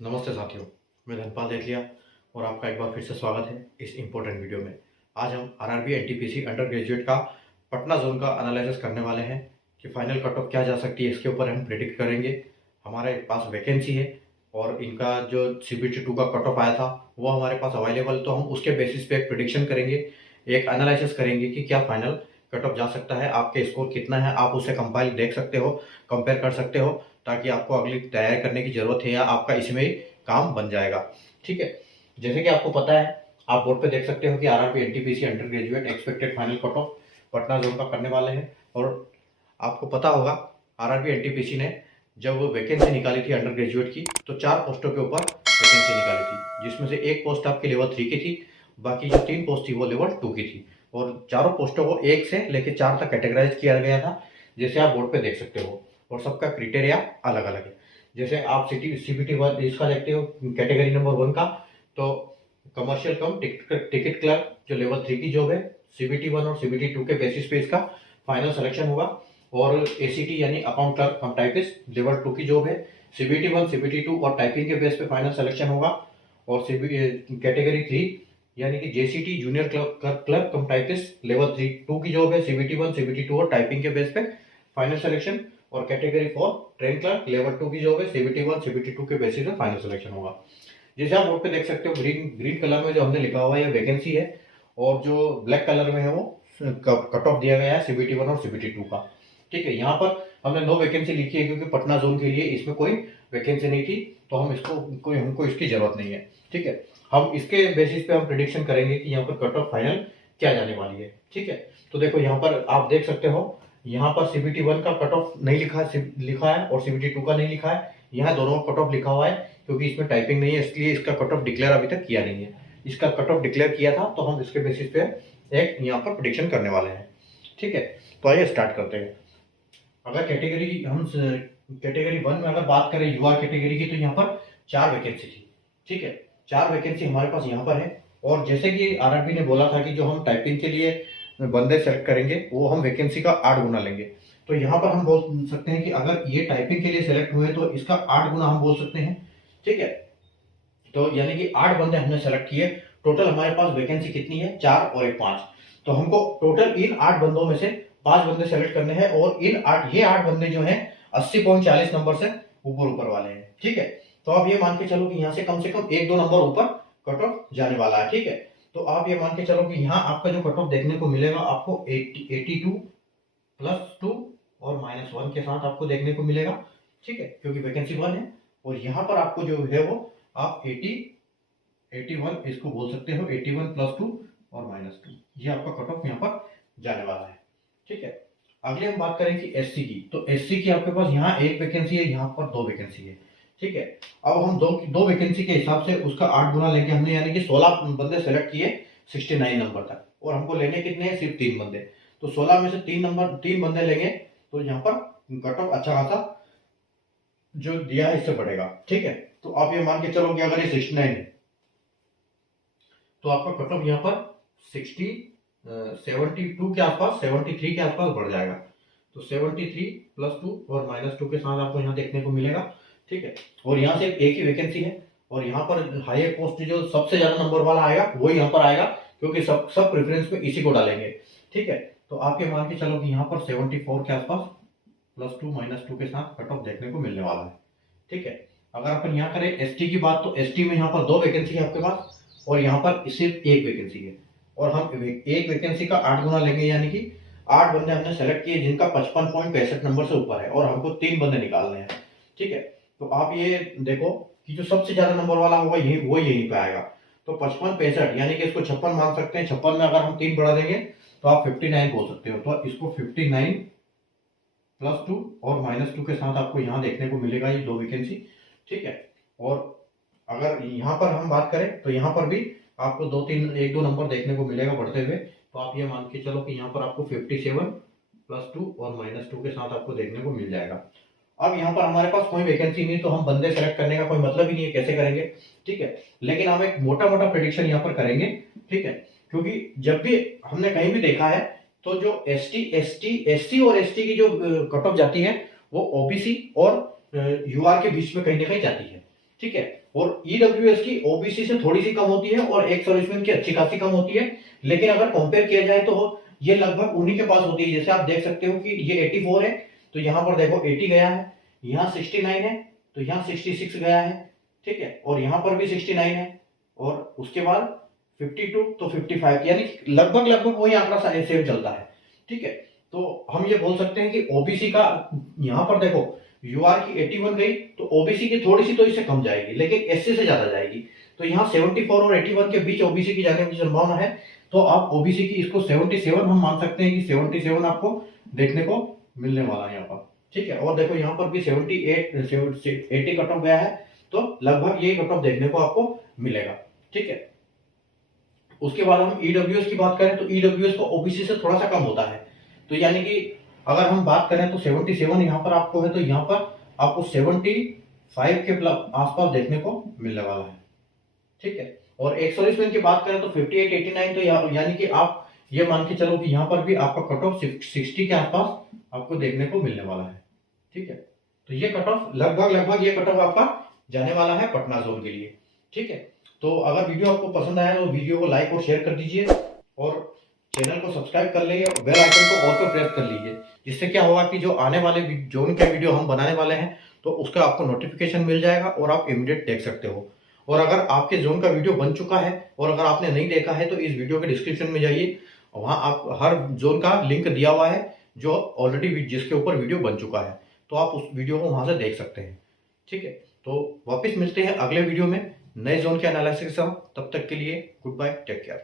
नमस्ते साथियों, मैं धनपाल देथलिया और आपका एक बार फिर से स्वागत है इस इम्पोर्टेंट वीडियो में। आज हम आरआरबी एनटीपीसी अंडर ग्रेजुएट का पटना जोन का एनालिसिस करने वाले हैं कि फाइनल कट ऑफ क्या जा सकती है। इसके ऊपर हम प्रेडिक्ट करेंगे। हमारे पास वैकेंसी है और इनका जो CBT 2 का कट ऑफ आया था वो हमारे पास अवेलेबल, तो हम उसके बेसिस पे एक प्रिडिक्शन करेंगे, एक एनालिसिस करेंगे कि क्या फाइनल कट ऑफ जा सकता है, आपके स्कोर कितना है। आप उसे कंपाइल देख सकते हो, कंपेयर कर सकते हो, ताकि आपको अगली तैयारी करने की जरूरत है या आपका इसमें ही काम बन जाएगा। ठीक है, जैसे कि आपको पता है, आप बोर्ड पे देख सकते हो कि RRB NTPC under graduate expected final cut off Patna zone का करने वाले हैं। और आपको पता होगा, आरआरबी एनटीपीसी ने जब वैकेंसी निकाली थी अंडर ग्रेजुएट की, तो 4 पोस्टों के ऊपर वैकेंसी निकाली थी, जिसमें से एक पोस्ट आपकी लेवल 3 की थी, बाकी जो 3 पोस्ट थी वो लेवल 2 की थी। और चारों पोस्टों को 1 से लेकर 4 तक कैटेगराइज किया गया था, जैसे आप बोर्ड पे देख सकते हो। और सबका क्राइटेरिया अलग अलग है। जैसे आप CBT 1 इसका देखते हो, कैटेगरी नंबर 1 का, तो कमर्शियल कम टिकट क्लर्क जो लेवल 3 की जॉब है, CBT 1 और CBT 2 के बेसिस पे इसका फाइनल सिलेक्शन होगा। और ACT यानी अकाउंट क्लर्क कम टाइपिस्ट लेवल 2 की जॉब है, CBT 1 CBT 2 और टाइपिंग के बेस पे फाइनल सिलेक्शन होगा। और कैटेगरी 3 यानी कि JCT जूनियर क्लर्क कम टाइपिस्ट लेवल 2 की जॉब है, CBT 1 CBT 2 और टाइपिंग के बेस पे फाइनल सिलेक्शन। और कैटेगरी 4 ट्रेन क्लर्क लेवल 2 की जॉब है, CBT 1 CBT 2 के बेसिस पे फाइनल सिलेक्शन होगा। जैसे आप बोर्ड पे देख सकते हो, ग्रीन कलर में जो हमने लिखा हुआ है वैकेंसी है, और जो ब्लैक कलर में है वो कट ऑफ दिया गया है CBT 1 और CBT 2 का। ठीक है, यहाँ पर हमने नो वैकेंसी लिखी है क्योंकि पटना जोन के लिए इसमें कोई वैकेंसी नहीं थी, तो हमको इसकी जरूरत नहीं है। ठीक है, हम इसके बेसिस पे हम प्रिडिक्शन करेंगे कि यहाँ पर कट ऑफ फाइनल क्या जाने वाली है। ठीक है, तो देखो यहाँ पर आप देख सकते हो, यहाँ पर CBT 1 का कट ऑफ नहीं लिखा है और CBT 2 का नहीं लिखा है। यहाँ दोनों का कट ऑफ लिखा हुआ है, क्योंकि इसमें टाइपिंग नहीं है इसलिए इसका कट ऑफ डिक्लेयर अभी तक किया नहीं है। इसका कट ऑफ डिक्लेयर किया था, तो हम इसके बेसिस पे एक यहाँ पर प्रिडिक्शन करने वाले हैं। ठीक है, तो आइए स्टार्ट करते हैं। अगर कैटेगरी 1 में अगर बात करें UR कैटेगरी की, तो यहाँ पर 4 वैकेंसी थी। ठीक है, 4 वैकेंसी हमारे पास यहाँ पर है। और जैसे कि आरआरबी ने बोला था कि जो हम टाइपिंग के लिए बंदे सेलेक्ट करेंगे वो हम वैकेंसी का 8 गुना लेंगे। तो यहाँ पर हम बोल सकते हैं कि अगर ये टाइपिंग के लिए सेलेक्ट हुए तो इसका 8 गुना हम बोल सकते हैं। ठीक है, तो यानी कि 8 बंदे हमने सेलेक्ट किए। टोटल हमारे पास वैकेंसी कितनी है? 4 और 1 5। तो हमको टोटल इन 8 बंदों में से 5 बंदे सेलेक्ट करने हैं, और ये 8 बंदे जो हैं 80.40 नंबर से ऊपर वाले हैं। ठीक है, तो आप ये मान के चलो कि यहाँ से कम 1-2 नंबर ऊपर कट ऑफ जाने वाला है। ठीक है, तो आप ये मान के चलो कि यहाँ आपका जो कट ऑफ देखने को मिलेगा आपको 82 +2 और -1 के साथ आपको देखने को मिलेगा। ठीक है, क्योंकि वैकेंसी 1 है। और यहाँ पर आपको जो है वो आप 81 इसको बोल सकते हो, 81 +2 और -2, ये आपका कट ऑफ यहाँ पर जाने वाला है। ठीक है, अगले हम बात करें कि SC की, तो SC की आपके पास यहाँ 1 वैकेंसी है, यहाँ पर 2 वैकेंसी है। ठीक है, अब हम दो वैकेंसी के हिसाब से उसका 8 गुना लेंगे हमने, यानी कि 16 बंदे सेलेक्ट किए 69 नंबर तक, और हमको लेने कितने हैं? सिर्फ 3 बंदे। तो 16 में से 3 बंदे लेंगे, तो यहाँ पर कट ऑफ अच्छा खासा जो दिया है इससे बढ़ेगा। ठीक है, तो आप ये मान के चलो कि अगर ये 69 है तो आपका कट ऑफ यहाँ पर 72 के आसपास, 73 के आसपास बढ़ जाएगा। तो 73 +2 और -2 के साथ आपको यहाँ देखने को मिलेगा। ठीक है, और यहाँ से एक ही वैकेंसी है, और यहाँ पर हायर पोस्ट जो सबसे ज्यादा नंबर वाला आएगा वो यहाँ पर आएगा, क्योंकि सब प्रेफरेंस में इसी को डालेंगे। ठीक है, तो आप ये मान के चलो कि यहाँ पर 74 के आसपास +2 -2 के साथ कट ऑफ देखने को मिलने वाला है। ठीक है, अगर अपन यहाँ करें ST की बात, तो ST में यहाँ पर 2 वैकेंसी है आपके पास, और यहाँ पर सिर्फ 1 वैकेंसी है, और हम एक वैकेंसी का 8 गुना लेंगे, यानी कि 8 बंदे हमने सेलेक्ट किए जिनका 55.65 नंबर से ऊपर है, और हमको 3 बंदे निकालने हैं। ठीक है, तो आप ये देखो कि जो सबसे ज्यादा नंबर वाला होगा यहीं पे आएगा। तो 55 65 यानी कि इसको 56 मान सकते हैं। 56 में अगर हम 3 बढ़ा देंगे तो आप 59 बोल सकते हो। तो इसको 59 +2 और -2 के साथ आपको यहाँ देखने को मिलेगा ये 2 वैकेंसी। ठीक है, और अगर यहाँ पर हम बात करें तो यहाँ पर भी आपको 1-2 नंबर देखने को मिलेगा बढ़ते हुए। तो आप ये मान के चलो कि यहाँ पर आपको 57 +2 और -2 के साथ आपको देखने को मिल जाएगा। अब यहाँ पर हमारे पास कोई वैकेंसी नहीं, तो हम बंदे सेलेक्ट करने का कोई मतलब ही नहीं है, कैसे करेंगे? ठीक है, लेकिन हम एक मोटा प्रेडिक्शन यहाँ पर करेंगे। ठीक है, क्योंकि जब भी हमने कहीं भी देखा है तो जो SC और ST की जो कट ऑफ जाती है वो OBC और UR के बीच में कहीं ना कहीं जाती है। ठीक है। और ईडब्ल्यूएस की ओबीसी से थोड़ी सी कम होती है और एक्स सर्विसमैन की अच्छी खासी कम होती है, लेकिन अगर कंपेयर किया जाए तो ये लगभग उन्हीं के पास होती है। जैसे आप देख सकते हो कि ये 84 है, तो यहाँ पर देखो 80 गया है, यहाँ 69 है, तो यहाँ 66 गया है, ठीक है, और यहाँ पर भी 69 है, और उसके बाद 52 तो 55, यानी लगभग लगभग वही आंकड़ा सेम चलता है, ठीक है। तो हम ये बोल सकते हैं कि ओबीसी का यहाँ पर देखो यूआर की 81 गई तो ओबीसी की थोड़ी सी तो इससे कम जाएगी, लेकिन एससी से ज्यादा जाएगी। तो यहाँ 74 और 81 के बीच ओबीसी की जाने की संभावना है। तो आप ओबीसी की इसको 77 हम मान सकते हैं कि 77 आपको देखने को मिलने वाला है यहाँ पर, ठीक है। और देखो यहाँ पर भी 80 कट ऑफ गया है, तो लगभग यही कट ऑफ देखने को आपको मिलेगा, ठीक है। उसके बाद हम ईडब्ल्यूएस की बात करें तो ईडब्ल्यूएस को ओबीसी से थोड़ा सा कम होता है। तो यानी कि अगर हम बात करें तो 77 यहाँ पर आपको है, तो यहाँ पर आपको 75 के आसपास देखने को मिलने वाला है, ठीक है। और एक्स सर्विसमैन की बात करें तो 58 89, तो यानी कि आप ये मान के चलो कि यहाँ पर भी आपका कट ऑफ 60 के आसपास आपको देखने को मिलने वाला है, ठीक है। तो ये कट ऑफ लगभग ये कट ऑफ आपका जाने वाला है पटना जोन के लिए, ठीक है। तो अगर वीडियो आपको पसंद आया तो वीडियो को लाइक और शेयर कर दीजिए, और चैनल को सब्सक्राइब कर लीजिए, बेल आइकन को ऑल पे प्रेस कर लीजिए, जिससे क्या होगा कि जो आने वाले जोन के वीडियो हम बनाने वाले हैं तो उसका आपको नोटिफिकेशन मिल जाएगा और आप इमीडिएट देख सकते हो। और अगर आपके जोन का वीडियो बन चुका है और अगर आपने नहीं देखा है तो इस वीडियो के डिस्क्रिप्शन में जाइए, वहां आप हर जोन का लिंक दिया हुआ है जो ऑलरेडी जिसके ऊपर वीडियो बन चुका है, तो आप उस वीडियो को वहां से देख सकते हैं, ठीक है। तो वापस मिलते हैं अगले वीडियो में नए जोन के एनालिसिस के साथ, तब तक के लिए गुड बाय, टेक केयर।